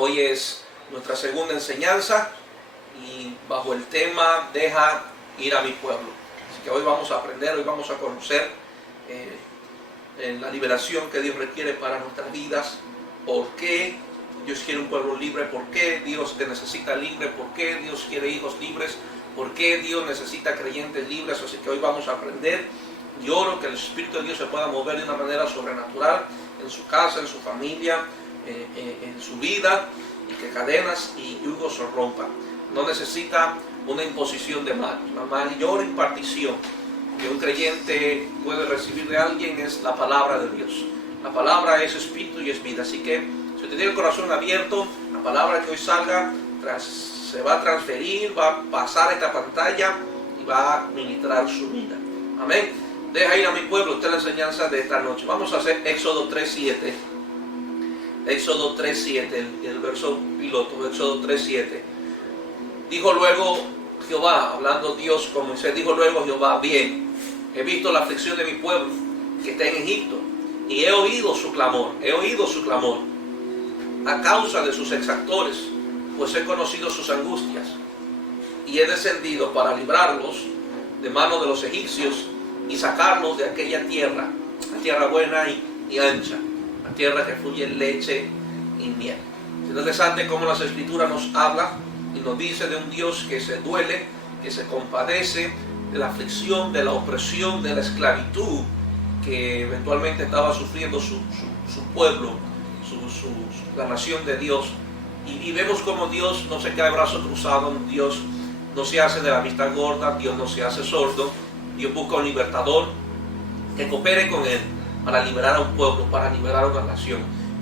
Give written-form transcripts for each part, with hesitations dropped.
Hoy es nuestra segunda enseñanza y bajo el tema deja ir a mi pueblo. Así que hoy vamos a aprender, hoy vamos a conocer la liberación que Dios requiere para nuestras vidas, por qué Dios quiere un pueblo libre, por qué Dios te necesita libre, por qué Dios quiere hijos libres, por qué Dios necesita creyentes libres. Así que hoy vamos a aprender y oro que el Espíritu de Dios se pueda mover de una manera sobrenatural en su casa, en su familia, en su vida, y que cadenas y yugos se rompan. No necesita una imposición de manos. La mayor impartición que un creyente puede recibir de alguien es la palabra de Dios. La palabra es espíritu y es vida. Así que si usted tiene el corazón abierto, la palabra que hoy salga se va a transferir, va a pasar a esta pantalla y va a ministrar su vida. Amén. Deja ir a mi pueblo. Esta es la enseñanza de esta noche. Vamos a hacer Éxodo 3:7. Éxodo 3:7, el verso piloto, Éxodo 3:7. Dijo luego Jehová, hablando Dios con Moisés, dijo luego Jehová: bien, he visto la aflicción de mi pueblo que está en Egipto, y he oído su clamor, a causa de sus exactores, pues he conocido sus angustias, y he descendido para librarlos de mano de los egipcios y sacarlos de aquella tierra, la tierra buena y ancha, la tierra que fluye leche y miel. Es interesante cómo las Escrituras nos habla y nos dice de un Dios que se duele, que se compadece de la aflicción, de la opresión, de la esclavitud que eventualmente estaba sufriendo su pueblo, la nación de Dios. Y vemos como Dios no se queda de brazos cruzados, Dios no se hace de la vista gorda, Dios no se hace sordo. Dios busca un libertador que coopere con Él para liberar a un pueblo, para liberar a una nación.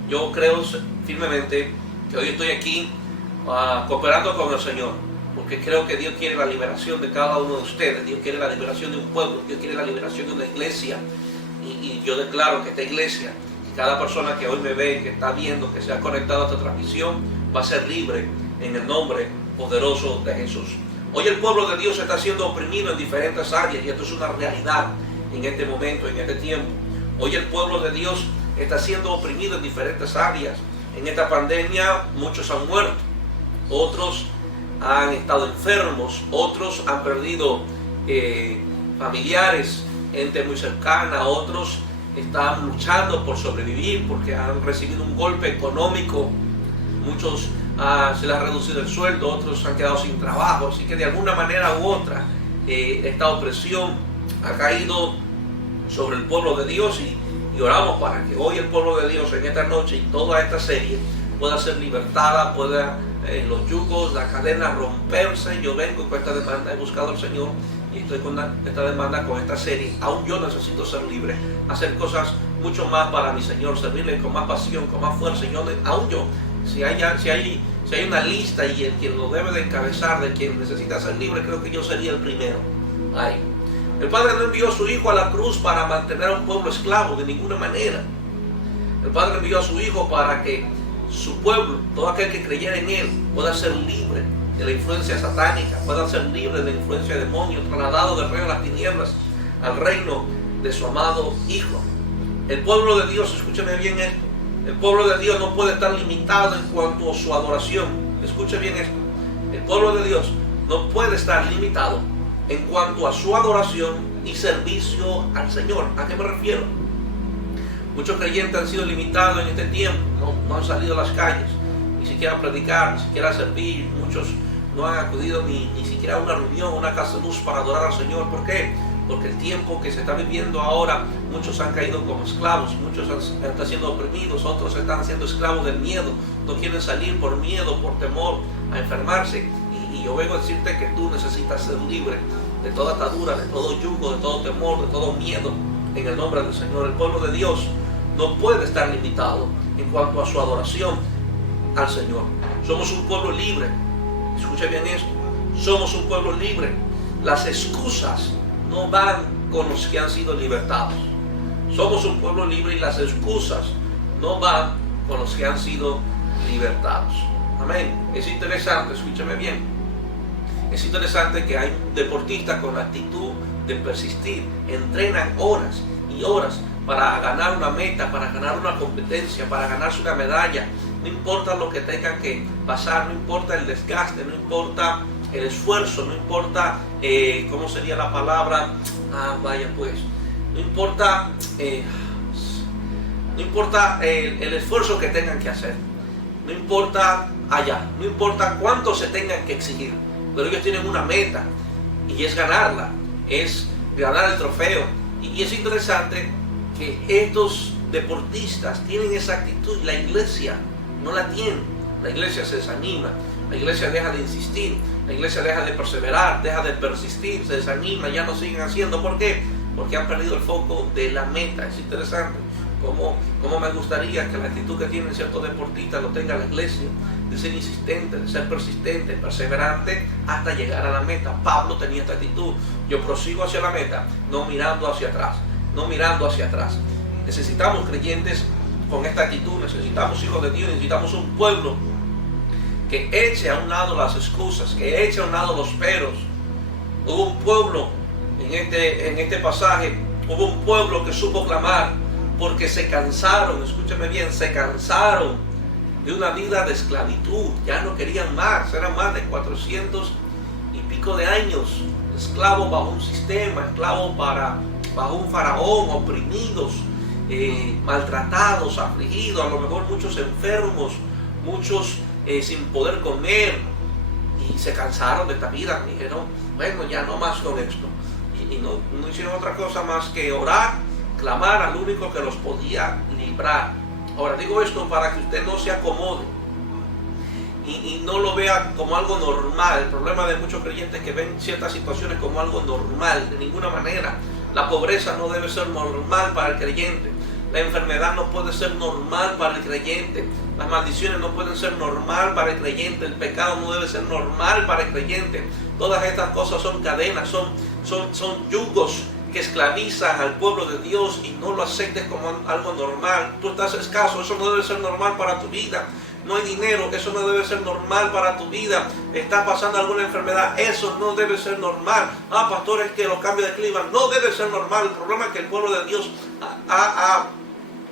Yo creo firmemente que hoy estoy aquí cooperando con el Señor, porque creo que Dios quiere la liberación de cada uno de ustedes. Dios quiere la liberación de un pueblo, Dios quiere la liberación de una iglesia. Y yo declaro que esta iglesia, y cada persona que hoy me ve, que está viendo, que se ha conectado a esta transmisión, va a ser libre en el nombre poderoso de Jesús. Hoy el pueblo de Dios está siendo oprimido en diferentes áreas, y esto es una realidad en este momento, en este tiempo. Hoy el pueblo de Dios está siendo oprimido en diferentes áreas. En esta pandemia muchos han muerto, otros han estado enfermos, otros han perdido familiares, gente muy cercana, otros están luchando por sobrevivir porque han recibido un golpe económico. Muchos se les ha reducido el sueldo, otros han quedado sin trabajo. Así que de alguna manera u otra esta opresión ha caído sobre el pueblo de Dios, y oramos para que hoy el pueblo de Dios en esta noche y toda esta serie pueda ser libertada, pueda los yugos, las cadenas romperse. Yo vengo con esta demanda, he buscado al Señor y estoy con esta demanda, con esta serie. Aún yo necesito ser libre, hacer cosas mucho más para mi Señor, servirle con más pasión, con más fuerza. Aún yo, si hay una lista y el quien lo debe de encabezar, de quien necesita ser libre, creo que yo sería el primero. Ay. El Padre no envió a su Hijo a la cruz para mantener a un pueblo esclavo, de ninguna manera. El Padre envió a su Hijo para que su pueblo, todo aquel que creyera en Él, pueda ser libre de la influencia satánica, pueda ser libre de la influencia de demonios, trasladado del reino de las tinieblas al reino de su amado Hijo. El pueblo de Dios, escúcheme bien esto, el pueblo de Dios no puede estar limitado en cuanto a su adoración. Escuche bien esto, el pueblo de Dios no puede estar limitado en cuanto a su adoración y servicio al Señor. ¿A qué me refiero? Muchos creyentes han sido limitados en este tiempo, no han salido a las calles, ni siquiera a predicar, ni siquiera a servir. Muchos no han acudido ni siquiera a una reunión, una casa de luz para adorar al Señor. ¿Por qué? Porque el tiempo que se está viviendo ahora, muchos han caído como esclavos, muchos están siendo oprimidos, otros están siendo esclavos del miedo, no quieren salir por miedo, por temor a enfermarse. Y yo vengo a decirte que tú necesitas ser libre de toda atadura, de todo yugo, de todo temor, de todo miedo, en el nombre del Señor. El pueblo de Dios no puede estar limitado en cuanto a su adoración al Señor. Somos un pueblo libre. Escuche bien esto. Somos un pueblo libre. Las excusas no van con los que han sido libertados. Somos un pueblo libre y las excusas no van con los que han sido libertados. Amén. Es interesante, escúcheme bien. Es interesante que hay deportistas con la actitud de persistir, entrenan horas y horas para ganar una meta, para ganar una competencia, para ganarse una medalla, no importa lo que tenga que pasar, no importa el desgaste, no importa el esfuerzo, no importa, ¿cómo sería la palabra? No importa, no importa el esfuerzo que tengan que hacer, no importa no importa cuánto se tengan que exigir, pero ellos tienen una meta y es ganarla, es ganar el trofeo. Y es interesante que estos deportistas tienen esa actitud y la iglesia no la tiene. La iglesia se desanima, la iglesia deja de insistir, la iglesia deja de perseverar, deja de persistir, se desanima, ya no siguen haciendo. ¿Por qué? Porque han perdido el foco de la meta. Es interesante cómo me gustaría que la actitud que tienen ciertos deportistas lo tenga la iglesia, de ser insistente, de ser persistente, perseverante hasta llegar a la meta. Pablo tenía esta actitud: yo prosigo hacia la meta, no mirando hacia atrás, no mirando hacia atrás. Necesitamos creyentes con esta actitud, necesitamos hijos de Dios, necesitamos un pueblo que eche a un lado las excusas, que eche a un lado los peros. Hubo un pueblo en este pasaje, hubo un pueblo que supo clamar porque se cansaron, escúcheme bien, se cansaron de una vida de esclavitud, ya no querían más, eran más de 400 y pico de años esclavos bajo un sistema, esclavos bajo un faraón, oprimidos, maltratados, afligidos, a lo mejor muchos enfermos, muchos sin poder comer, y se cansaron de esta vida. Dijeron, bueno, ya no más con esto, y no hicieron otra cosa más que orar, clamar al único que los podía librar. Ahora digo esto para que usted no se acomode y no lo vea como algo normal. El problema de muchos creyentes que ven ciertas situaciones como algo normal. De ninguna manera. La pobreza no debe ser normal para el creyente. La enfermedad no puede ser normal para el creyente. Las maldiciones no pueden ser normal para el creyente. El pecado no debe ser normal para el creyente. Todas estas cosas son cadenas, son yugos que esclavizan al pueblo de Dios, y no lo aceptes como algo normal. Tú estás escaso, eso no debe ser normal para tu vida. No hay dinero, eso no debe ser normal para tu vida. Está pasando alguna enfermedad, eso no debe ser normal. Pastores, que los cambios de clima no debe ser normal. El problema es que el pueblo de Dios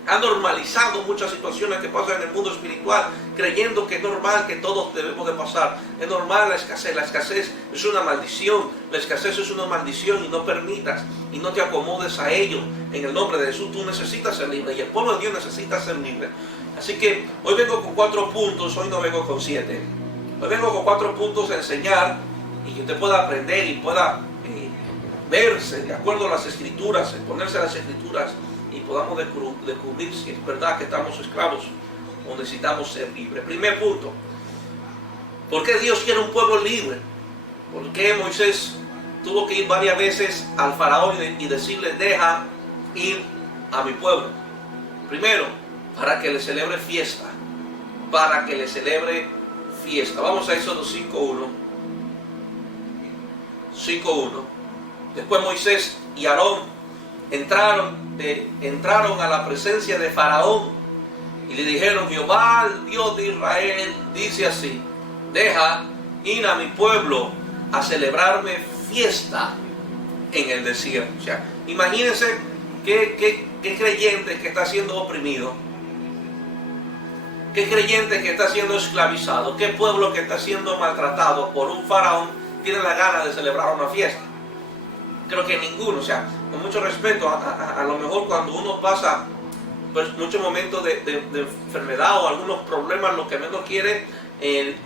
ha normalizado muchas situaciones que pasan en el mundo espiritual, creyendo que es normal, que todos debemos de pasar. Es normal la escasez es una maldición, la escasez es una maldición, y no permitas y no te acomodes a ello. En el nombre de Jesús, tú necesitas ser libre, y el pueblo de Dios necesita ser libre. Así que hoy vengo con 4 puntos, hoy no vengo con 7. Hoy vengo con 4 puntos a enseñar, y que usted pueda aprender y pueda verse de acuerdo a las escrituras, ponerse a las escrituras, y podamos descubrir si es verdad que estamos esclavos o necesitamos ser libres. Primer punto: ¿por qué Dios quiere un pueblo libre? ¿Por qué Moisés tuvo que ir varias veces al faraón y decirle, deja ir a mi pueblo? Primero, para que le celebre fiesta. Para que le celebre fiesta. Vamos a Éxodo 5.1. 5.1. Después Moisés y Aarón entraron a la presencia de Faraón y le dijeron, Jehová, el Dios de Israel, dice así, deja ir a mi pueblo a celebrarme fiesta en el desierto. O sea, imagínense qué creyente que está siendo oprimido, qué creyente que está siendo esclavizado, qué pueblo que está siendo maltratado por un faraón tiene la gana de celebrar una fiesta. Creo que ninguno. O sea, con mucho respeto, a lo mejor cuando uno pasa pues muchos momentos de enfermedad o algunos problemas, lo que menos quiere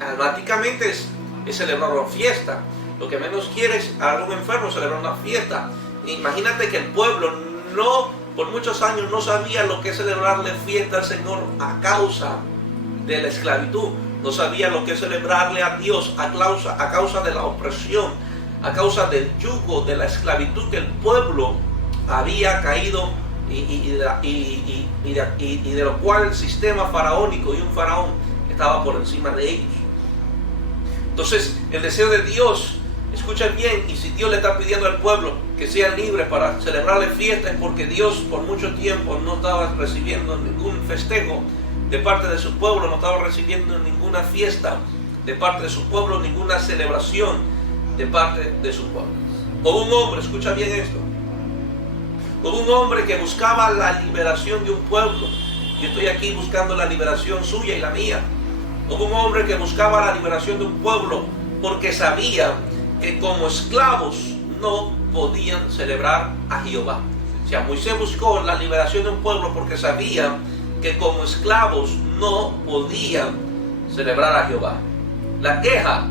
almáticamente es celebrar una fiesta. Lo que menos quiere es a algún enfermo celebrar una fiesta. Imagínate que el pueblo por muchos años no sabía lo que es celebrarle fiesta al Señor a causa de la esclavitud. No sabía lo que es celebrarle a Dios a causa de la opresión, a causa del yugo de la esclavitud que el pueblo había caído y de lo cual el sistema faraónico y un faraón estaba por encima de ellos. Entonces, el deseo de Dios, escuchen bien, y si Dios le está pidiendo al pueblo que sean libres para celebrarle fiestas, es porque Dios por mucho tiempo no estaba recibiendo ningún festejo de parte de su pueblo, no estaba recibiendo ninguna fiesta de parte de su pueblo, ninguna celebración de parte de su pueblo. O un hombre, escucha bien esto, o un hombre que buscaba la liberación de un pueblo, Yo estoy aquí buscando la liberación suya y la mía. Hubo un hombre que buscaba la liberación de un pueblo porque sabía que como esclavos no podían celebrar a Jehová. O sea, Moisés buscó la liberación de un pueblo porque sabía que como esclavos no podían celebrar a Jehová. La queja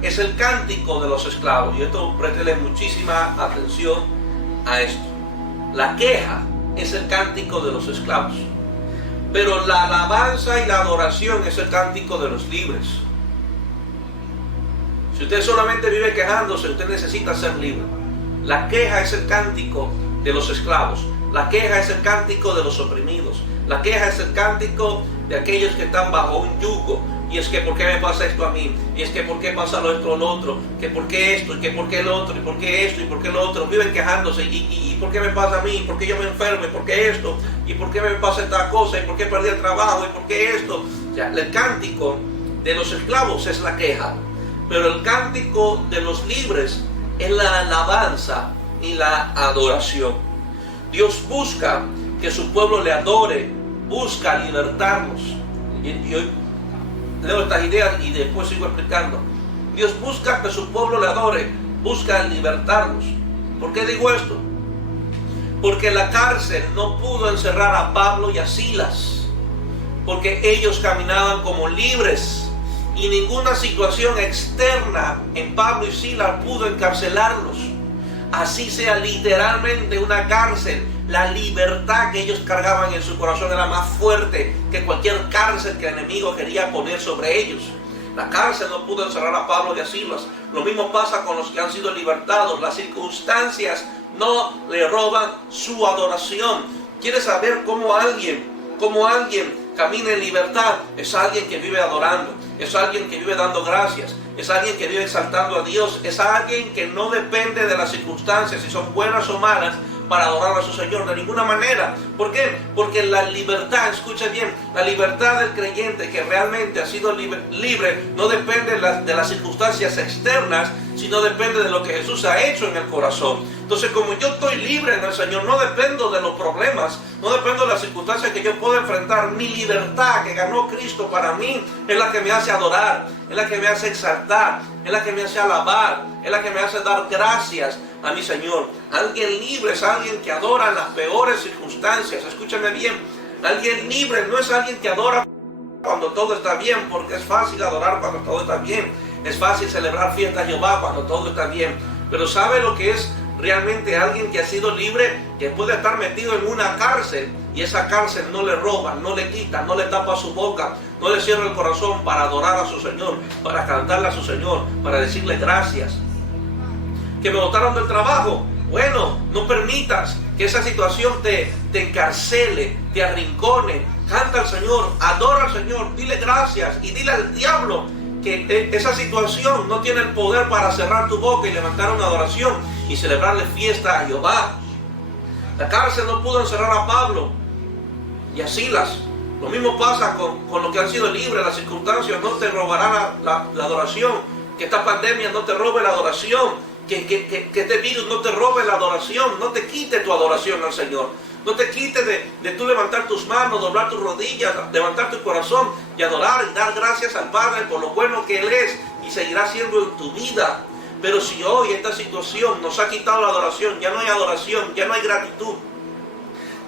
es el cántico de los esclavos. Y esto, préstele muchísima atención a esto. La queja es el cántico de los esclavos. Pero la alabanza y la adoración es el cántico de los libres. Si usted solamente vive quejándose, usted necesita ser libre. La queja es el cántico de los esclavos. La queja es el cántico de los oprimidos. La queja es el cántico de aquellos que están bajo un yugo. Y es que ¿por qué me pasa esto a mí? Y es que ¿por qué pasa esto o lo otro? Que ¿por qué esto? Y que ¿por qué lo otro? Y ¿por qué esto? Y ¿por qué lo otro? Viven quejándose. ¿Y por qué me pasa a mí? ¿Y por qué yo me enfermo? ¿Y por qué esto? ¿Y por qué me pasa esta cosa? ¿Y por qué perdí el trabajo? ¿Y por qué esto? O sea, el cántico de los esclavos es la queja. Pero el cántico de los libres es la alabanza y la adoración. Dios busca que su pueblo le adore, busca libertarnos. Y hoy leo estas ideas y después sigo explicando. Dios busca que su pueblo le adore, busca libertarnos. ¿Por qué digo esto? Porque la cárcel no pudo encerrar a Pablo y a Silas, porque ellos caminaban como libres. Y ninguna situación externa en Pablo y Silas pudo encarcelarlos. Así sea literalmente una cárcel, la libertad que ellos cargaban en su corazón era más fuerte que cualquier cárcel que el enemigo quería poner sobre ellos. La cárcel no pudo encerrar a Pablo y a Silas. Lo mismo pasa con los que han sido libertados. Las circunstancias no le roban su adoración. ¿Quieres saber cómo alguien camina en libertad? Es alguien que vive adorando, es alguien que vive dando gracias, es alguien que vive exaltando a Dios, es alguien que no depende de las circunstancias, si son buenas o malas, para adorar a su Señor de ninguna manera. ¿Por qué? Porque la libertad, escucha bien, la libertad del creyente que realmente ha sido libre no depende de las circunstancias externas, sino depende de lo que Jesús ha hecho en el corazón. Entonces, como yo estoy libre en el Señor, no dependo de los problemas, no dependo de las circunstancias que yo puedo enfrentar. Mi libertad que ganó Cristo para mí es la que me hace adorar, es la que me hace exaltar, es la que me hace alabar, es la que me hace dar gracias a mi Señor. Alguien libre es alguien que adora en las peores circunstancias. Escúchame bien, alguien libre no es alguien que adora cuando todo está bien, porque es fácil adorar cuando todo está bien, es fácil celebrar fiesta a Jehová cuando todo está bien. Pero ¿sabe lo que es realmente alguien que ha sido libre? Que puede estar metido en una cárcel y esa cárcel no le roba, no le quita, no le tapa su boca, no le cierra el corazón para adorar a su Señor, para cantarle a su Señor, para decirle gracias. Que me botaron del trabajo. Bueno, no permitas que esa situación te encarcele, te arrincone. Canta al Señor, adora al Señor, dile gracias y dile al diablo que esa situación no tiene el poder para cerrar tu boca y levantar una adoración y celebrarle fiesta a Jehová. La cárcel no pudo encerrar a Pablo y a Silas. Lo mismo pasa con los que han sido libres. Las circunstancias no te robarán la adoración. Que esta pandemia no te robe la adoración. Que este virus no te robe la adoración. No te quite tu adoración al Señor. No te quite de tú levantar tus manos, doblar tus rodillas, levantar tu corazón y adorar y dar gracias al Padre por lo bueno que Él es y seguirá siendo en tu vida. Pero si hoy esta situación nos ha quitado la adoración, ya no hay adoración, ya no hay gratitud,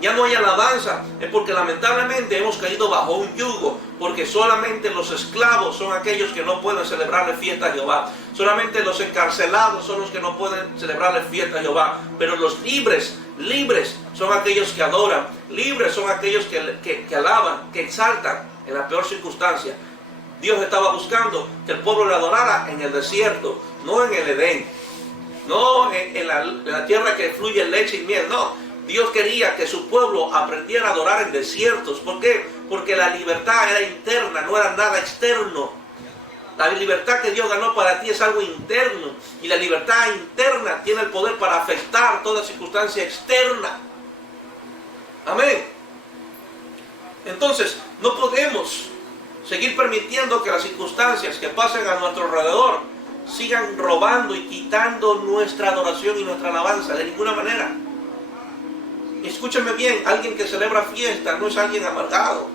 ya no hay alabanza, es porque lamentablemente hemos caído bajo un yugo, porque solamente los esclavos son aquellos que no pueden celebrarle fiesta a Jehová, solamente los encarcelados son los que no pueden celebrarle fiesta a Jehová, pero los libres son aquellos que adoran, libres son aquellos que alaban, que exaltan en la peor circunstancia. Dios estaba buscando que el pueblo le adorara en el desierto, no en el Edén, no en la tierra que fluye leche y miel, no. Dios quería que su pueblo aprendiera a adorar en desiertos. ¿Por qué? Porque la libertad era interna, no era nada externo. La libertad que Dios ganó para ti es algo interno. Y la libertad interna tiene el poder para afectar toda circunstancia externa. Amén. Entonces, no podemos seguir permitiendo que las circunstancias que pasen a nuestro alrededor sigan robando y quitando nuestra adoración y nuestra alabanza. De ninguna manera. escúcheme bien, alguien que celebra fiesta no es alguien amargado.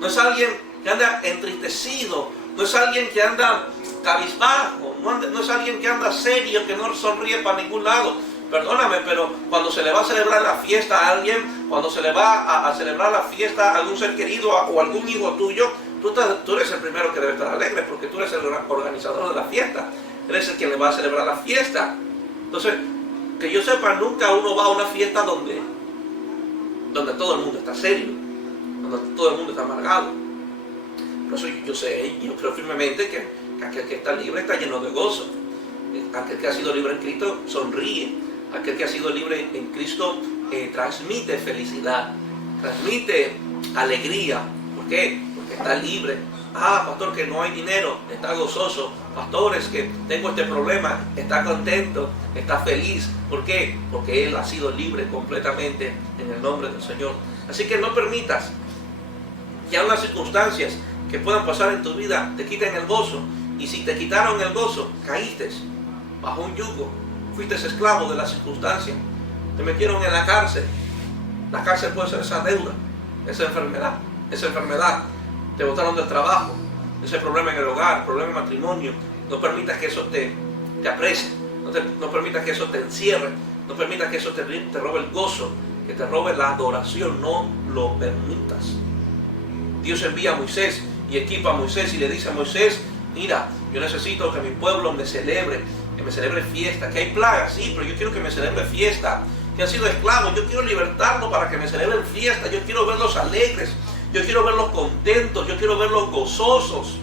No es alguien que anda entristecido. No es alguien que anda cabizbajo. No es alguien que anda serio, que no sonríe para ningún lado. Perdóname, pero cuando se le va a celebrar la fiesta a alguien, cuando se le va a celebrar la fiesta a algún ser querido o algún hijo tuyo, tú eres el primero que debe estar alegre, porque tú eres el organizador de la fiesta. Eres el que le va a celebrar la fiesta. Entonces, que yo sepa, nunca uno va a una fiesta donde todo el mundo está serio, donde todo el mundo está amargado. Por eso yo sé, yo creo firmemente que aquel que está libre está lleno de gozo. Aquel que ha sido libre en Cristo sonríe. Aquel que ha sido libre en Cristo transmite felicidad, transmite alegría. ¿Por qué? Porque está libre. Pastor, que no hay dinero, está gozoso. Pastores, que tengo este problema, está contento, está feliz. ¿Por qué? Porque él ha sido libre completamente en el nombre del Señor. Así que no permitas que a unas circunstancias que puedan pasar en tu vida te quiten el gozo. Y si te quitaron el gozo, caíste bajo un yugo, fuiste esclavo de las circunstancias, te metieron en la cárcel. La cárcel puede ser esa deuda, esa enfermedad, te botaron del trabajo, ese problema en el hogar, problema en matrimonio. No permitas que eso te aprecie, no permitas que eso te encierre, no permitas que eso te robe el gozo, que te robe la adoración, no lo permitas. Dios envía a Moisés y equipa a Moisés y le dice a Moisés: mira, yo necesito que mi pueblo me celebre fiesta, que hay plagas, sí, pero yo quiero que me celebre fiesta. Que han sido esclavos, yo quiero libertarlos para que me celebren fiesta. Yo quiero verlos alegres, yo quiero verlos contentos, yo quiero verlos gozosos.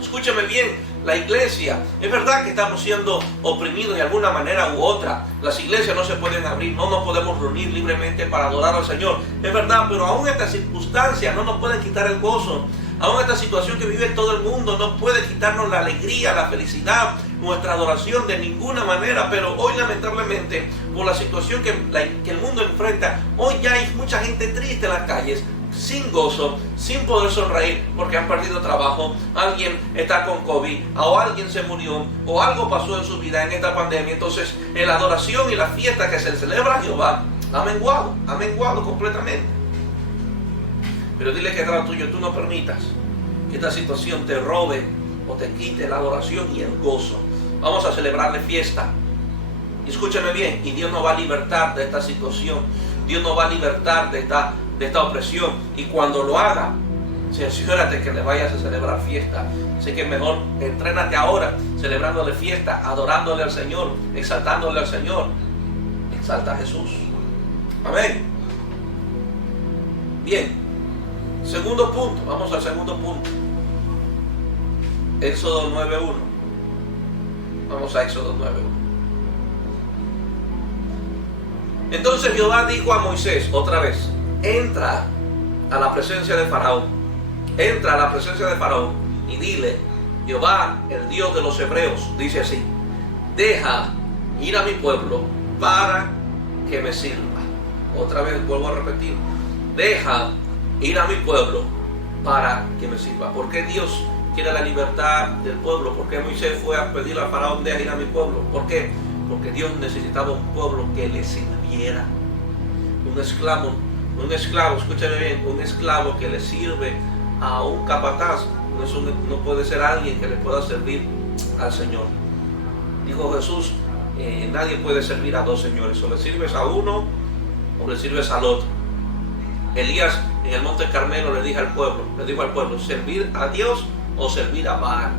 Escúchame bien, la iglesia, es verdad que estamos siendo oprimidos de alguna manera u otra. Las iglesias no se pueden abrir, no nos podemos reunir libremente para adorar al Señor. Es verdad, pero aún estas circunstancias no nos pueden quitar el gozo. Aún esta situación que vive todo el mundo no puede quitarnos la alegría, la felicidad, nuestra adoración de ninguna manera. Pero hoy, lamentablemente, por la situación que el mundo enfrenta, hoy ya hay mucha gente triste en las calles, sin gozo, sin poder sonreír, porque han perdido trabajo, alguien está con COVID, o alguien se murió, o algo pasó en su vida en esta pandemia. Entonces, la adoración y la fiesta que se celebra a Jehová ha menguado completamente. Pero dile que detrás tuyo, tú no permitas que esta situación te robe o te quite la adoración y el gozo. Vamos a celebrarle fiesta. Y escúchame bien, y Dios nos va a libertar de esta situación. Dios nos va a libertar de esta opresión. Y cuando lo haga, cerciórate que le vayas a celebrar fiesta. Así que mejor entrénate ahora, celebrándole fiesta, adorándole al Señor, exaltándole al Señor. Exalta a Jesús. Amén. Bien. Segundo punto, vamos al segundo punto. Éxodo 9:1. Vamos a Éxodo 9:1. Entonces Jehová dijo a Moisés otra vez: entra a la presencia de Faraón. Entra a la presencia de Faraón y dile: Jehová, el Dios de los hebreos, dice así: deja ir a mi pueblo para que me sirva. Otra vez vuelvo a repetir: deja ir a mi pueblo para que me sirva. ¿Por qué Dios quiere la libertad del pueblo? ¿Por qué Moisés fue a pedirle al faraón: deja ir a mi pueblo? ¿Por qué? Porque Dios necesitaba un pueblo que le sirviera. Un esclavo, escúchame bien, un esclavo que le sirve a un capataz no puede ser alguien que le pueda servir al Señor. Dijo Jesús: nadie puede servir a dos señores, o le sirves a uno o le sirves al otro. Elías en el monte Carmelo le dijo al pueblo: servir a Dios o servir a Baal.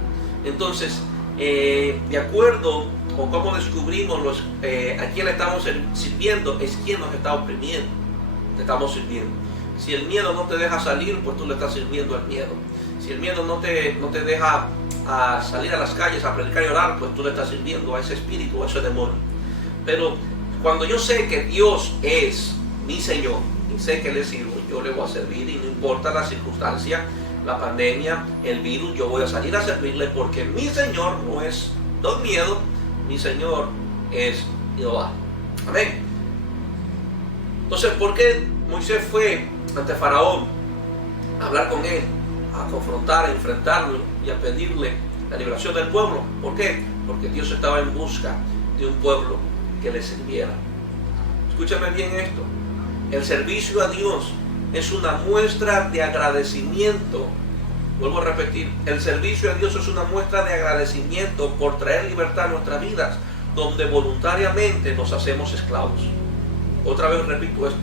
Entonces, de acuerdo con cómo descubrimos a quién le estamos sirviendo, es quien nos está oprimiendo. Te estamos sirviendo. Si el miedo no te deja salir, pues tú le estás sirviendo al miedo. Si el miedo no te deja salir a las calles a predicar y orar, pues tú le estás sirviendo a ese espíritu, a ese demonio. Pero cuando yo sé que Dios es mi Señor y sé que le sirvo, yo le voy a servir, y no importa la circunstancia, la pandemia, el virus, yo voy a salir a servirle, porque mi Señor no es don miedo, mi Señor es Jehová. Amén. Entonces, ¿por qué Moisés fue ante Faraón a hablar con él, a confrontar, a enfrentarlo y a pedirle la liberación del pueblo? ¿Por qué? Porque Dios estaba en busca de un pueblo que le sirviera. Escúchame bien esto. El servicio a Dios es una muestra de agradecimiento. Vuelvo a repetir, el servicio a Dios es una muestra de agradecimiento por traer libertad a nuestras vidas, donde voluntariamente nos hacemos esclavos. Otra vez repito esto.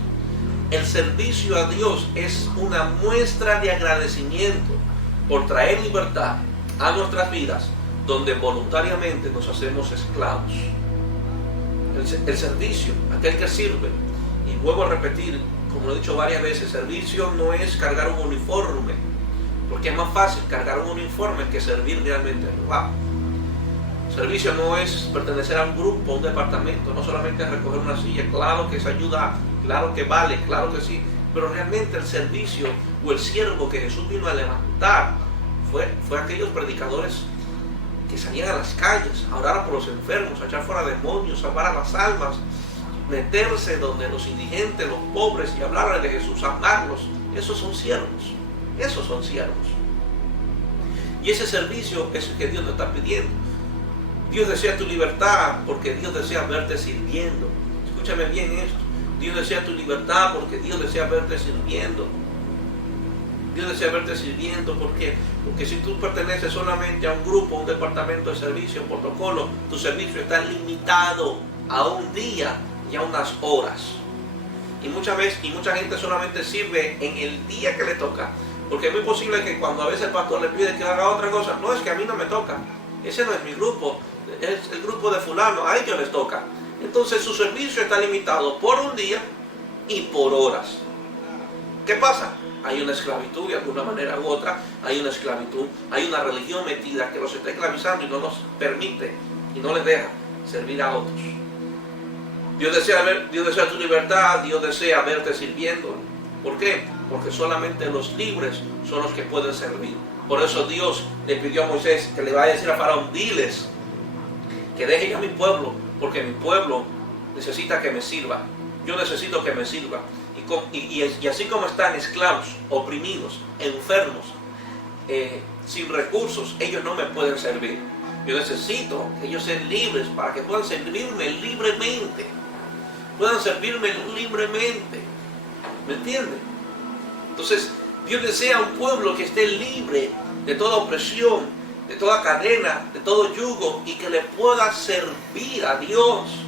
El servicio a Dios es una muestra de agradecimiento por traer libertad a nuestras vidas, donde voluntariamente nos hacemos esclavos. El servicio, aquel que sirve, y vuelvo a repetir, como lo he dicho varias veces, servicio no es cargar un uniforme, porque es más fácil cargar un uniforme que servir realmente a Jehová. Servicio no es pertenecer a un grupo, a un departamento, no solamente recoger una silla. Claro que eso ayuda, claro que vale, claro que sí, pero realmente el servicio o el siervo que Jesús vino a levantar fue aquellos predicadores que salían a las calles a orar por los enfermos, a echar fuera demonios, a salvar a las almas, meterse donde los indigentes, los pobres, y hablarles de Jesús, amarlos. Esos son siervos, esos son siervos. Y ese servicio es el que Dios nos está pidiendo. Dios desea tu libertad porque Dios desea verte sirviendo. Escúchame bien esto. Dios desea tu libertad porque Dios desea verte sirviendo. Dios desea verte sirviendo porque si tú perteneces solamente a un grupo, a un departamento de servicio, un protocolo, tu servicio está limitado a un día y a unas horas. Y mucha gente solamente sirve en el día que le toca. Porque es muy posible que cuando a veces el pastor le pide que haga otra cosa, no, es que a mí no me toca. Ese no es mi grupo, es el grupo de fulano, a ellos les toca. Entonces su servicio está limitado por un día y por horas. ¿Qué pasa? Hay una esclavitud de alguna manera u otra, hay una esclavitud, hay una religión metida que los está esclavizando y no nos permite y no les deja servir a otros. Dios desea tu libertad, Dios desea verte sirviendo. ¿Por qué? Porque solamente los libres son los que pueden servir. Por eso Dios le pidió a Moisés que le vaya a decir a Faraón, diles que deje ya a mi pueblo, porque mi pueblo necesita que me sirva. Yo necesito que me sirva. Y así como están esclavos, oprimidos, enfermos, sin recursos, ellos no me pueden servir. Yo necesito que ellos sean libres para que puedan servirme libremente. Puedan servirme libremente. ¿Me entienden? Entonces, Dios desea un pueblo que esté libre de toda opresión, de toda cadena, de todo yugo, y que le pueda servir a Dios.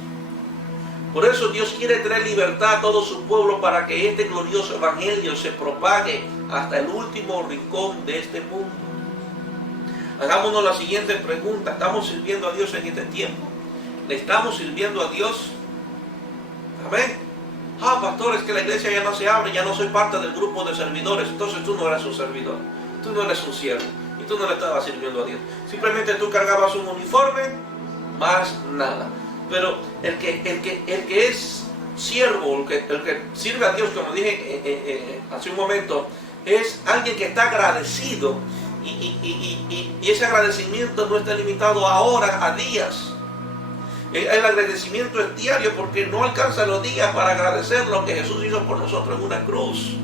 Por eso Dios quiere traer libertad a todo su pueblo para que este glorioso evangelio se propague hasta el último rincón de este mundo. Hagámonos la siguiente pregunta. ¿Estamos sirviendo a Dios en este tiempo? ¿Le estamos sirviendo a Dios? Amén. Pastor, es que la iglesia ya no se abre, ya no soy parte del grupo de servidores. Entonces tú no eres un servidor, tú no eres un siervo y tú no le estabas sirviendo a Dios. Simplemente tú cargabas un uniforme, más nada. Pero el que es siervo, el que sirve a Dios, como dije hace un momento, es alguien que está agradecido y ese agradecimiento no está limitado a horas, a días. El agradecimiento es diario porque no alcanza los días para agradecer lo que Jesús hizo por nosotros en una cruz.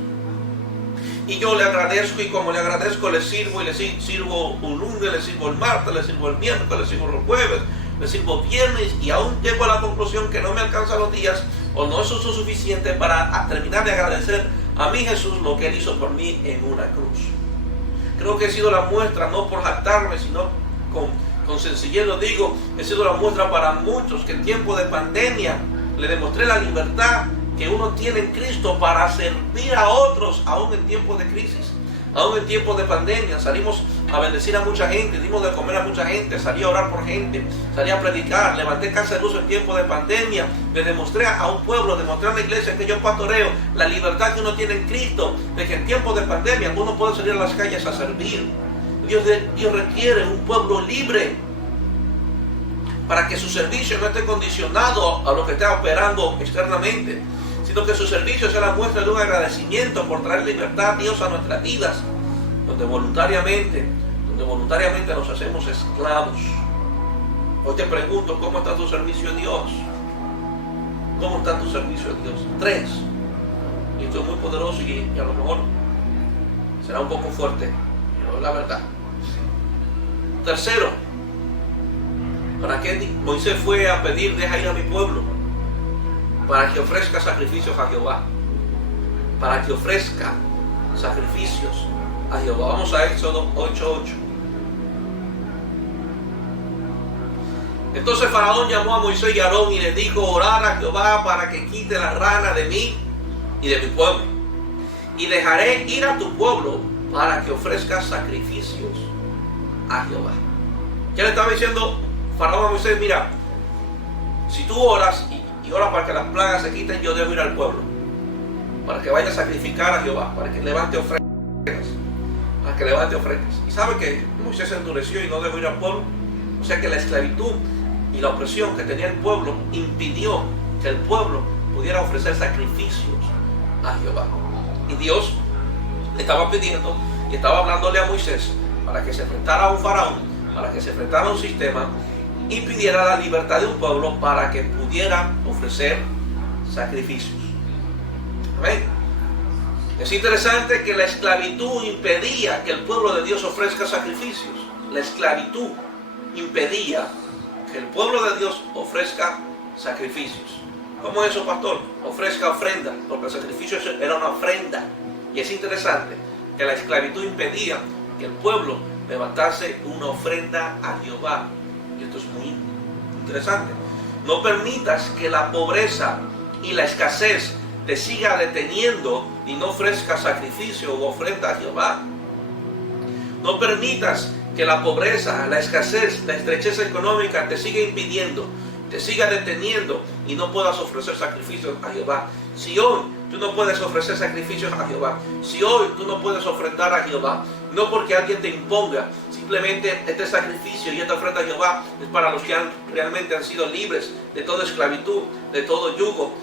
Y yo le agradezco, y como le agradezco, le sirvo, y le sirvo un lunes, le sirvo el martes, le sirvo el miércoles, le sirvo los jueves, le sirvo viernes, y aún llego a la conclusión que no me alcanzan los días o no es suficiente para terminar de agradecer a mi Jesús lo que Él hizo por mí en una cruz. Creo que he sido la muestra, no por jactarme, sino con sencillez lo digo, he sido la muestra para muchos que en tiempo de pandemia le demostré la libertad que uno tiene en Cristo para servir a otros, aún en tiempos de crisis, aún en tiempos de pandemia. Salimos a bendecir a mucha gente, dimos de comer a mucha gente, salí a orar por gente, salí a predicar, levanté casa de luz en tiempos de pandemia. Le demostré a un pueblo, demostré a la iglesia que yo pastoreo, la libertad que uno tiene en Cristo, de que en tiempos de pandemia uno puede salir a las calles a servir. Dios requiere un pueblo libre para que su servicio no esté condicionado a lo que está operando externamente, sino que su servicio sea la muestra de un agradecimiento por traer libertad a Dios a nuestras vidas, donde voluntariamente nos hacemos esclavos. Hoy te pregunto, ¿cómo está tu servicio a Dios? ¿Cómo está tu servicio a Dios? 3. Y esto es muy poderoso y a lo mejor será un poco fuerte, pero es la verdad. Tercero, ¿para qué Moisés fue a pedir deja ir a mi pueblo? para que ofrezca sacrificios a Jehová. Para que ofrezca sacrificios a Jehová. Vamos a Éxodo 8:8. Entonces Faraón llamó a Moisés y a Aarón y les dijo: orad a Jehová para que quite la rana de mí y de mi pueblo. Y dejaré ir a tu pueblo para que ofrezca sacrificios a Jehová. ¿Qué le estaba diciendo Faraón a Moisés? Mira, si tú oras y oras para que las plagas se quiten, yo dejo ir al pueblo para que vaya a sacrificar a Jehová, para que levante ofrendas, para que levante ofrendas. Y sabe que Moisés se endureció y no dejó ir al pueblo. O sea que la esclavitud y la opresión que tenía el pueblo impidió que el pueblo pudiera ofrecer sacrificios a Jehová. Y Dios le estaba pidiendo y estaba hablándole a Moisés para que se enfrentara a un faraón, para que se enfrentara a un sistema y pidiera la libertad de un pueblo para que pudiera ofrecer sacrificios. Amén. Es interesante que la esclavitud impedía que el pueblo de Dios ofrezca sacrificios. La esclavitud impedía que el pueblo de Dios ofrezca sacrificios. ¿Cómo es eso, pastor? Ofrezca ofrenda, porque el sacrificio era una ofrenda. Y es interesante que la esclavitud impedía que el pueblo levantase una ofrenda a Jehová. Y esto es muy interesante. No permitas que la pobreza y la escasez te siga deteniendo y no ofrezca sacrificio o ofrenda a Jehová. No permitas que la pobreza, la escasez, la estrechez económica te siga impidiendo, te siga deteniendo y no puedas ofrecer sacrificios a Jehová. Si hoy tú no puedes ofrecer sacrificios a Jehová, si hoy tú no puedes ofrendar a Jehová, no porque alguien te imponga, simplemente este sacrificio y esta ofrenda a Jehová es para los que realmente han sido libres de toda esclavitud, de todo yugo.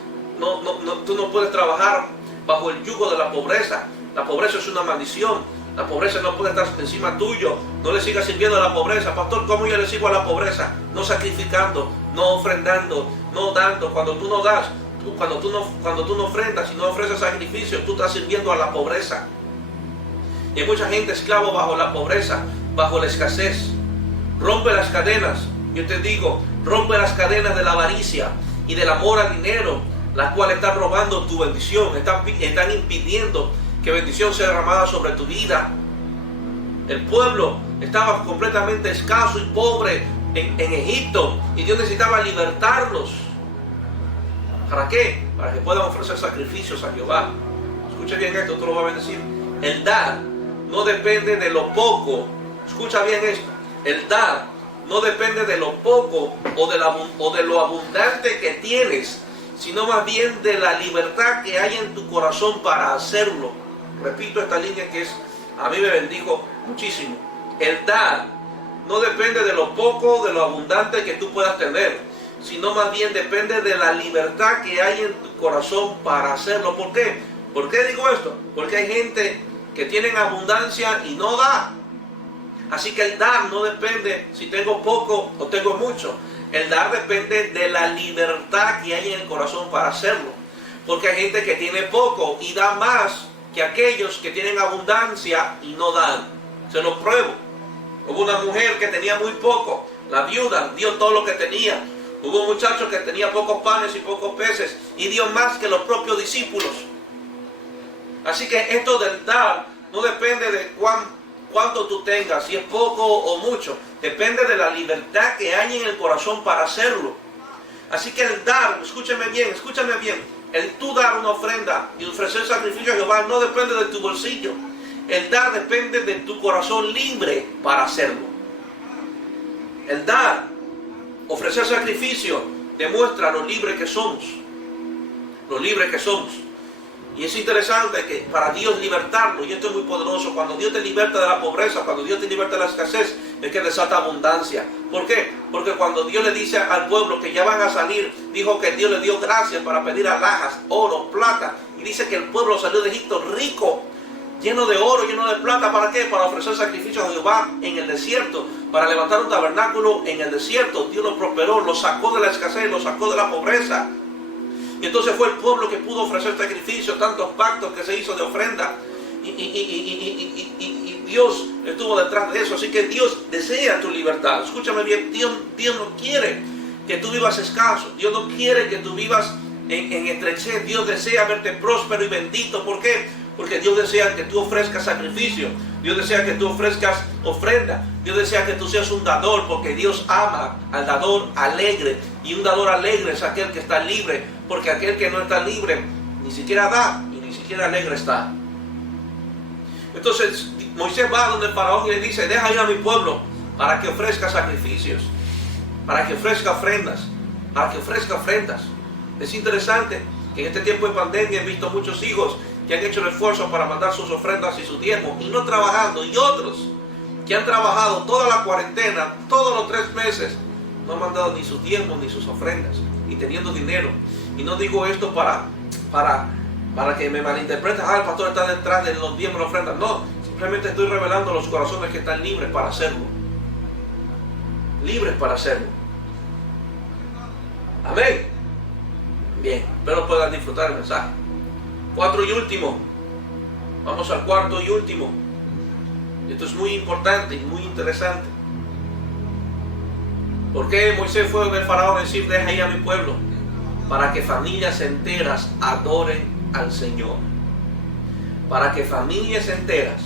Tú no puedes trabajar bajo el yugo de la pobreza. La pobreza es una maldición. La pobreza no puede estar encima tuyo. No le sigas sirviendo a la pobreza. Pastor, ¿cómo yo le sigo a la pobreza? No sacrificando, no ofrendando, no dando. Cuando tú no das, cuando tú no ofrendas y no ofreces sacrificio, tú estás sirviendo a la pobreza. Y hay mucha gente esclavo bajo la pobreza, bajo la escasez. Rompe las cadenas. Yo te digo, rompe las cadenas de la avaricia y del amor al dinero, las cuales están robando tu bendición, están impidiendo que bendición sea derramada sobre tu vida. El pueblo estaba completamente escaso y pobre en Egipto y Dios necesitaba libertarlos. ¿Para qué? Para que puedan ofrecer sacrificios a Jehová. Escucha bien esto, tú lo vas a bendecir. El dar no depende de lo poco. Escucha bien esto. El dar no depende de lo poco o de lo abundante que tienes, sino más bien de la libertad que hay en tu corazón para hacerlo. Repito esta línea que a mí me bendijo muchísimo. El dar no depende de lo poco o de lo abundante que tú puedas tener, sino más bien depende de la libertad que hay en tu corazón para hacerlo. ¿Por qué? ¿Por qué digo esto? Porque hay gente que tiene abundancia y no da. Así que el dar no depende si tengo poco o tengo mucho. El dar depende de la libertad que hay en el corazón para hacerlo. Porque hay gente que tiene poco y da más que aquellos que tienen abundancia y no dan. Se lo pruebo. Hubo una mujer que tenía muy poco. La viuda dio todo lo que tenía. Hubo un muchacho que tenía pocos panes y pocos peces y dio más que los propios discípulos. Así que esto del dar no depende de cuánto tú tengas, si es poco o mucho. Depende de la libertad que hay en el corazón para hacerlo. Así que el dar, escúchame bien, el tú dar una ofrenda y ofrecer sacrificio a Jehová no depende de tu bolsillo. El dar depende de tu corazón libre para hacerlo. El dar, ofrecer sacrificio, demuestra lo libre que somos. Lo libre que somos. Y es interesante que para Dios libertarlo, y esto es muy poderoso, cuando Dios te liberta de la pobreza, cuando Dios te liberta de la escasez, es que desata abundancia. ¿Por qué? Porque cuando Dios le dice al pueblo que ya van a salir, dijo que Dios le dio gracias para pedir alhajas, oro, plata, y dice que el pueblo salió de Egipto rico, lleno de oro, lleno de plata. ¿Para qué? Para ofrecer sacrificios a Jehová en el desierto, para levantar un tabernáculo en el desierto. Dios lo prosperó, lo sacó de la escasez, lo sacó de la pobreza. Y entonces fue el pueblo que pudo ofrecer sacrificios, tantos pactos que se hizo de ofrenda. Y Dios estuvo detrás de eso. Así que Dios desea tu libertad. Escúchame bien, Dios no quiere que tú vivas escaso. Dios no quiere que tú vivas en estrechez. Dios desea verte próspero y bendito. ¿Por qué? Porque Dios desea que tú ofrezcas sacrificio. Dios desea que tú ofrezcas ofrenda. Dios desea que tú seas un dador, porque Dios ama al dador alegre. Y un dador alegre es aquel que está libre, porque aquel que no está libre ni siquiera da y ni siquiera alegre está. Entonces Moisés va donde el faraón y le dice: deja ir a mi pueblo para que ofrezca sacrificios, para que ofrezca ofrendas, para que ofrezca ofrendas. Es interesante que en este tiempo de pandemia he visto muchos hijos que han hecho el esfuerzo para mandar sus ofrendas y sus diezmos y no trabajando, y otros que han trabajado toda la cuarentena, todos los 3 meses, no han mandado ni sus diezmos ni sus ofrendas, y teniendo dinero. Y no digo esto para que me malinterpretes: el pastor está detrás de los diezmos y ofrendas. No, simplemente estoy revelando los corazones que están libres para hacerlo. Libres para hacerlo. Amén. Bien, espero puedan disfrutar el mensaje. 4 y último. Vamos al 4 y último. Esto es muy importante y muy interesante. ¿Por qué Moisés fue del faraón a decir: deja ir a mi pueblo? Para que familias enteras adoren al Señor. Para que familias enteras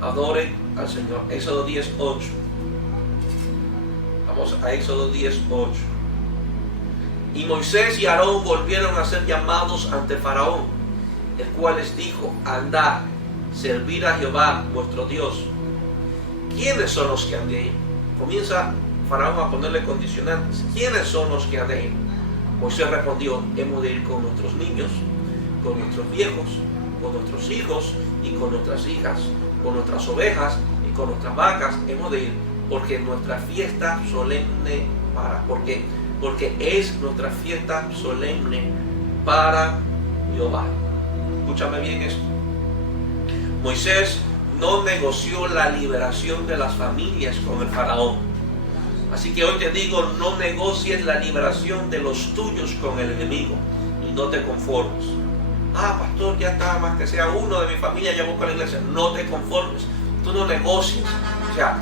adoren al Señor. Éxodo 10:8. Vamos a Éxodo 10:8. Y Moisés y Aarón volvieron a ser llamados ante Faraón, el cual les dijo: andad, servir a Jehová vuestro Dios. ¿Quiénes son los que han de ir? Comienza Faraón a ponerle condicionantes. ¿Quiénes son los que han de ir? Moisés respondió: hemos de ir con nuestros niños, con nuestros viejos, con nuestros hijos y con nuestras hijas, con nuestras ovejas y con nuestras vacas. Hemos de ir porque nuestra fiesta solemne porque es nuestra fiesta solemne para Jehová. Escúchame bien esto. Moisés no negoció la liberación de las familias con el faraón. Así que hoy te digo: no negocies la liberación de los tuyos con el enemigo y no te conformes. Pastor, ya está, más que sea uno de mi familia ya busca la iglesia. No te conformes. Tú no negocies. O sea,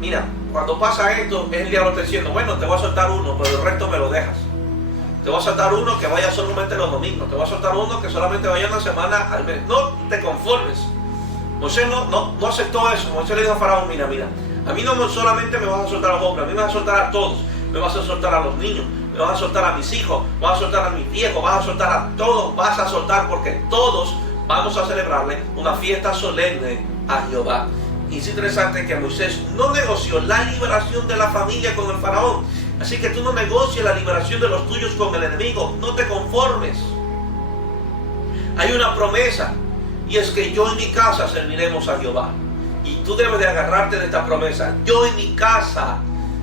mira, cuando pasa esto, es el diablo te diciendo: bueno, te voy a soltar uno, pero el resto me lo dejas. Te voy a soltar uno que vaya solamente los domingos. Te voy a soltar uno que solamente vaya una semana al mes. No te conformes. Moisés no aceptó eso. Moisés le dijo a Faraón: mira, a mí no solamente me vas a soltar a los hombres, a mí me vas a soltar a todos. Me vas a soltar a los niños, me vas a soltar a mis hijos, vas a soltar a mis viejos, vas a soltar a todos, vas a soltar, porque todos vamos a celebrarle una fiesta solemne a Jehová. Y es interesante que Moisés no negoció la liberación de la familia con el faraón. Así que tú no negocies la liberación de los tuyos con el enemigo. No te conformes. Hay una promesa, y es que yo y mi casa serviremos a Jehová. Y tú debes de agarrarte de esta promesa. Yo y mi casa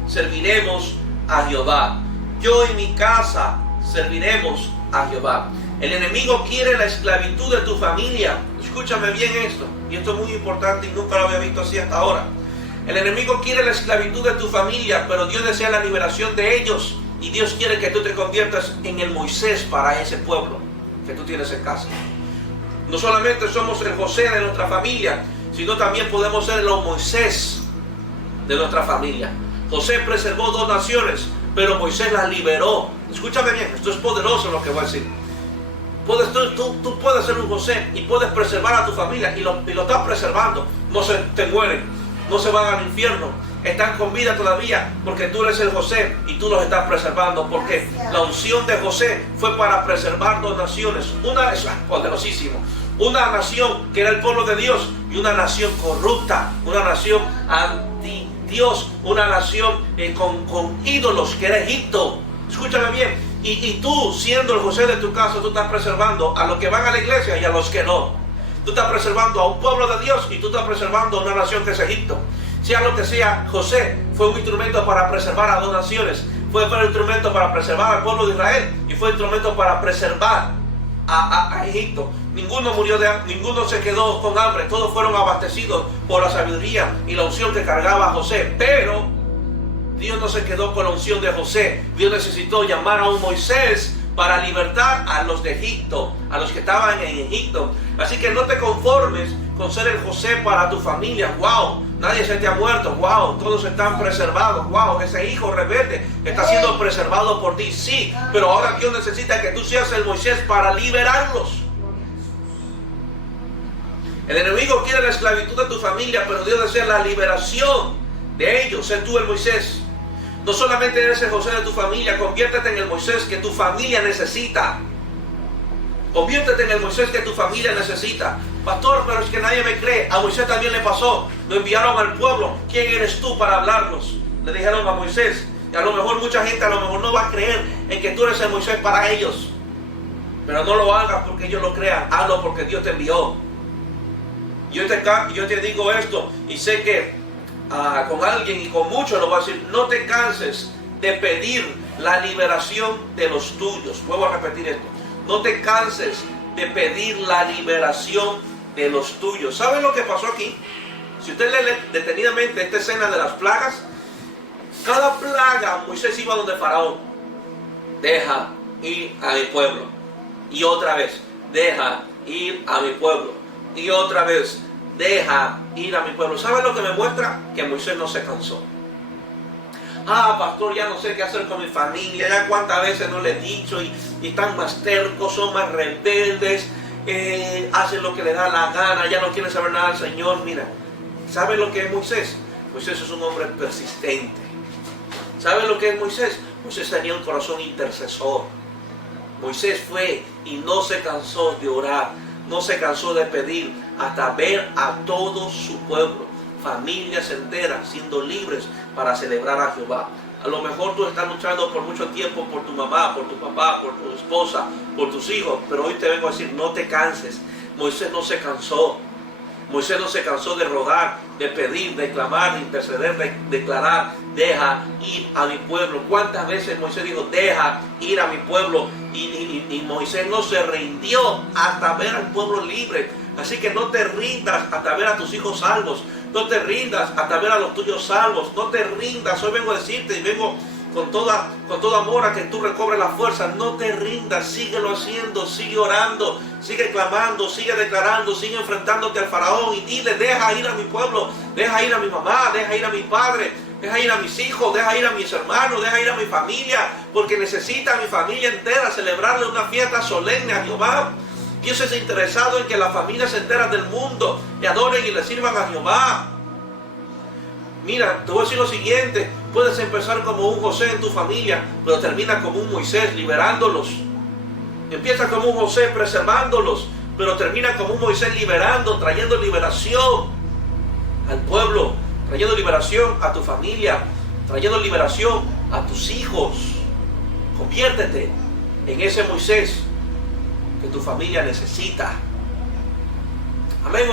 serviremos a Jehová. Yo y mi casa serviremos a Jehová. El enemigo quiere la esclavitud de tu familia. Escúchame bien esto, y esto es muy importante y nunca lo había visto así hasta ahora. El enemigo quiere la esclavitud de tu familia, pero Dios desea la liberación de ellos. Y Dios quiere que tú te conviertas en el Moisés para ese pueblo que tú tienes en casa. No solamente somos el José de nuestra familia, sino también podemos ser los Moisés de nuestra familia. José preservó 2 naciones, pero Moisés las liberó. Escúchame bien, esto es poderoso lo que voy a decir. Tú puedes ser un José y puedes preservar a tu familia, y lo estás preservando. No se te mueren, no se van al infierno, están con vida todavía, porque tú eres el José y tú los estás preservando, porque la unción de José fue para preservar 2 naciones. Una es poderosísimo. Una nación que era el pueblo de Dios y una nación corrupta, una nación anti Dios, una nación con ídolos, que era Egipto. Escúchame bien. Y tú, siendo el José de tu casa, tú estás preservando a los que van a la iglesia y a los que no. Tú estás preservando a un pueblo de Dios y tú estás preservando a una nación que es Egipto. Sea lo que sea, José fue un instrumento para preservar a 2 naciones. Fue un instrumento para preservar al pueblo de Israel y fue un instrumento para preservar a Egipto. Ninguno se quedó con hambre. Todos fueron abastecidos por la sabiduría y la unción que cargaba José. Pero Dios no se quedó con la unción de José. Dios necesitó llamar a un Moisés para libertar a los de Egipto, a los que estaban en Egipto. Así que no te conformes con ser el José para tu familia. Wow, nadie se te ha muerto. Wow, todos están preservados. Wow, ese hijo rebelde está siendo preservado por ti. Sí, pero ahora Dios necesita que tú seas el Moisés para liberarlos. El enemigo quiere la esclavitud de tu familia, pero Dios desea la liberación de ellos. Sé tú el Moisés. No solamente eres el José de tu familia, conviértete en el Moisés que tu familia necesita. Conviértete en el Moisés que tu familia necesita. Pastor, pero es que nadie me cree. A Moisés también le pasó. Lo enviaron al pueblo. ¿Quién eres tú para hablarnos? Le dijeron a Moisés. Y a lo mejor mucha gente no va a creer en que tú eres el Moisés para ellos. Pero no lo hagas porque ellos lo crean. Hazlo porque Dios te envió. Yo te digo esto y sé que con alguien y con muchos lo voy a decir. No te canses de pedir la liberación de los tuyos. Vuelvo a repetir esto. No te canses de pedir la liberación de los tuyos. ¿Saben lo que pasó aquí? Si usted lee detenidamente esta escena de las plagas, cada plaga Moisés iba donde Faraón. Deja ir a mi pueblo. Y otra vez, deja ir a mi pueblo. Y otra vez, deja ir a mi pueblo. ¿Saben lo que me muestra? Que Moisés no se cansó. Pastor, ya no sé qué hacer con mi familia, ya cuántas veces no le he dicho y están más tercos, son más rebeldes, hacen lo que le da la gana, ya no quieren saber nada del Señor. Mira, ¿saben lo que es Moisés? Moisés es un hombre persistente. ¿Saben lo que es Moisés? Moisés tenía un corazón intercesor. Moisés fue y no se cansó de orar, no se cansó de pedir, hasta ver a todo su pueblo, familias enteras, siendo libres para celebrar a Jehová. A lo mejor tú estás luchando por mucho tiempo por tu mamá, por tu papá, por tu esposa, por tus hijos, pero hoy te vengo a decir, no te canses. Moisés no se cansó. Moisés no se cansó de rogar, de pedir, de clamar, de interceder, de declarar, deja ir a mi pueblo. ¿Cuántas veces Moisés dijo, deja ir a mi pueblo? Y Moisés no se rindió hasta ver al pueblo libre. Así que no te rindas hasta ver a tus hijos salvos. No te rindas hasta ver a los tuyos salvos. No te rindas. Hoy vengo a decirte y vengo con todo amor a que tú recobres la fuerza. No te rindas. Síguelo haciendo. Sigue orando. Sigue clamando. Sigue declarando. Sigue enfrentándote al faraón. Y dile, deja ir a mi pueblo. Deja ir a mi mamá. Deja ir a mi padre. Deja ir a mis hijos. Deja ir a mis hermanos. Deja ir a mi familia. Porque necesita a mi familia entera celebrarle una fiesta solemne a Jehová. Dios es interesado en que las familias enteras del mundo le adoren y le sirvan a Jehová. Mira, te voy a decir lo siguiente. Puedes empezar como un José en tu familia, pero termina como un Moisés liberándolos. Empieza como un José preservándolos, pero termina como un Moisés liberando, trayendo liberación al pueblo, trayendo liberación a tu familia, trayendo liberación a tus hijos. Conviértete en ese Moisés que tu familia necesita. Amén.